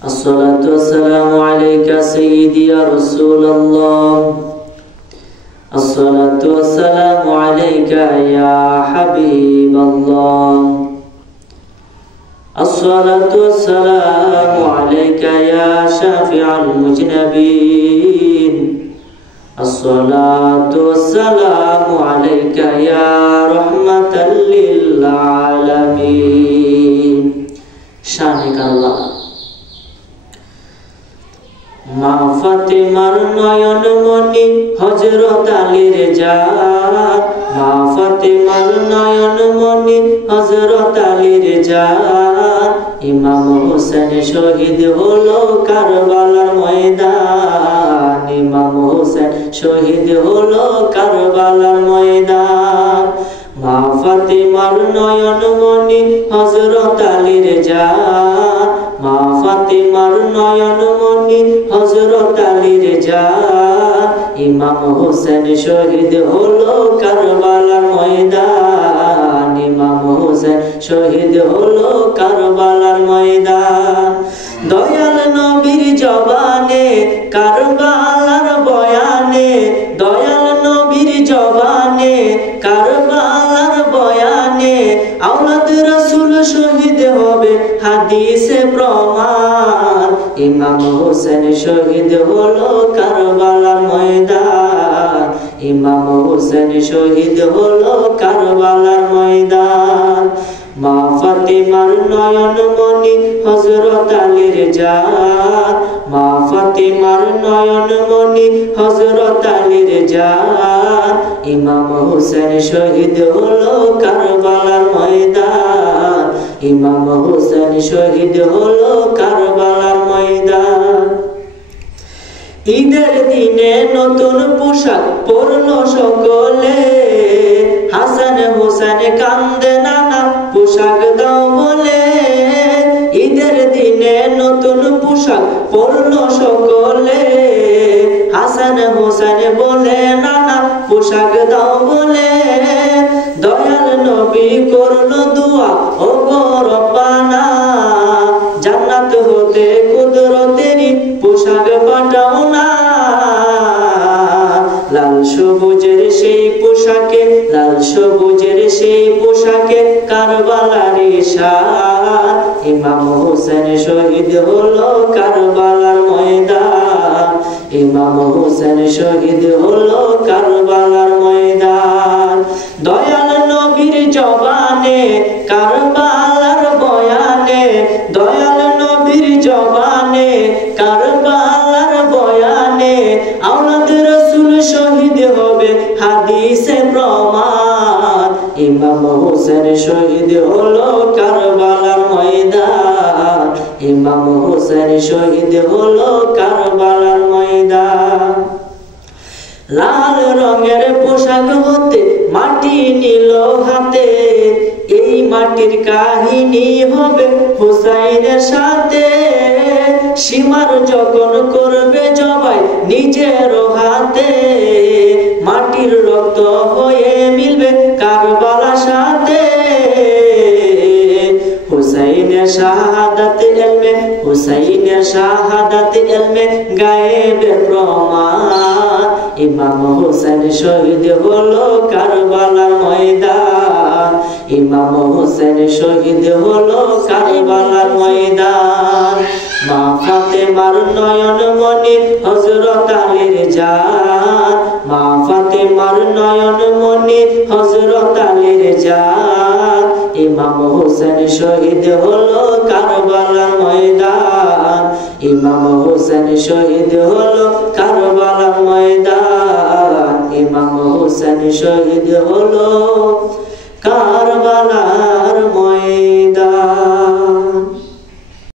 الصلاة والسلام عليك سيدي يا رسول الله. الصلاة والسلام عليك يا حبيب الله. الصلاة والسلام عليك يا شافع المذنبين. الصلاة والسلام عليك يا رحمة للعالمين. شانك الله. মা ফাতেমার নয়ন মনি হযরত আলীর জাত। মা ফাতেমার নয়ন মনি হযরত আলীর জাত। ইমাম হোসেন শহীদ হলো কারবালার ময়দান। ইমাম হোসেন শহীদ হলো কারবালার ময়দান। মা ফাতেমার নয়ন মনি হযরত আলীর জাত। মা ফাতেমার নয়ন মনি হযরত আলীর জাত। ইমাম হোসেন শহীদ হলো কারবালার ময়দান। ইমাম হোসেন শহীদ হলো কারবালার ময়দান। দয়াল নবীর জবানে কারবালার বয়ানে। দয়াল নবীর জবানে কারবালার বয়ানে। আওলাদ রাসূল শহীদ হবে হাদিসে প্রমাণ। ইমাম হোসেন শহীদ হলো কারবালার ময়দান। ইমাম হোসেন শহীদ হলো কারবালার ময়দান। মা ফাতেমার নয়ন মনি হযরত আলীর জাত। মা ফাতেমার নয়ন মনি হযরত আলীর জাত। ইমাম হোসেন শহীদ হলো কারবালার ময়দান। ইমাম হোসেন শহীদ হলো কারবালার ময়দান। ঈদের দিনে নতুন পোশাক পরলো সকলে। হাসান হোসেন কান্দে নানা পোশাক দাও বলে। ঈদের দিনে নতুন পোশাক পরলো সকলে। হাসান হোসেন বলে নানা পোশাক দাও বলে। দয়াল নবী করলো দুয়া ও গো রব্বানা। জান্নাত হতে কুদরতেরই পোশাক পাঠাও না। লাল সবুজের সেই পোশাকে লাল সবুজের সেই পোশাকে কারবালার শান। ইমাম হোসেন শহীদ হলো কারবালার ময়দান। ইমাম হোসেন শহীদ হলো কারবালার ময়দান। দয়াল নবীর জবানে কারবালার বয়ানে। দয়াল নবীর জবানে কারবালার বয়ানে। আওলাদ রাসূল শহীদ হবে হাদিসে প্রমাণ। ইমাম হোসেন শহীদ হলো কারবালার ময়দান। ইমাম হোসেন শহীদ হলো কারবালার ময়দান। লাল রঙের পোশাক হতে মাটি নিল হাতে। এই মাটির কাহিনী হবে হুসাইনের সাথে। সীমার যখন করবে জবাই নিজের হাতে। মাটির রক্ত হয়ে মিলবে কারবালার সাথে। হুসাইনের শাহাদাত ইলমে হুসাইনের শাহাদাত ইলমে গায়েবের প্রমাণ। ইমাম হোসেন শহীদ হলো কারবালার ময়দান। ইমাম হোসেন শহীদ হলো কারবালার ময়দান। মা ফাতেমার নয়ন মনি হযরত আলীর জাত। মা ফাতেমার নয়ন মনি হযরত আলীর জাত। ইমাম হোসেন শহীদ হলো কারবালার ময়দান। ইমাম হোসেন শহীদ হলো কারবালার ময়দান। ইমাম হোসেন শহীদ হলো কারবালার ময়দান।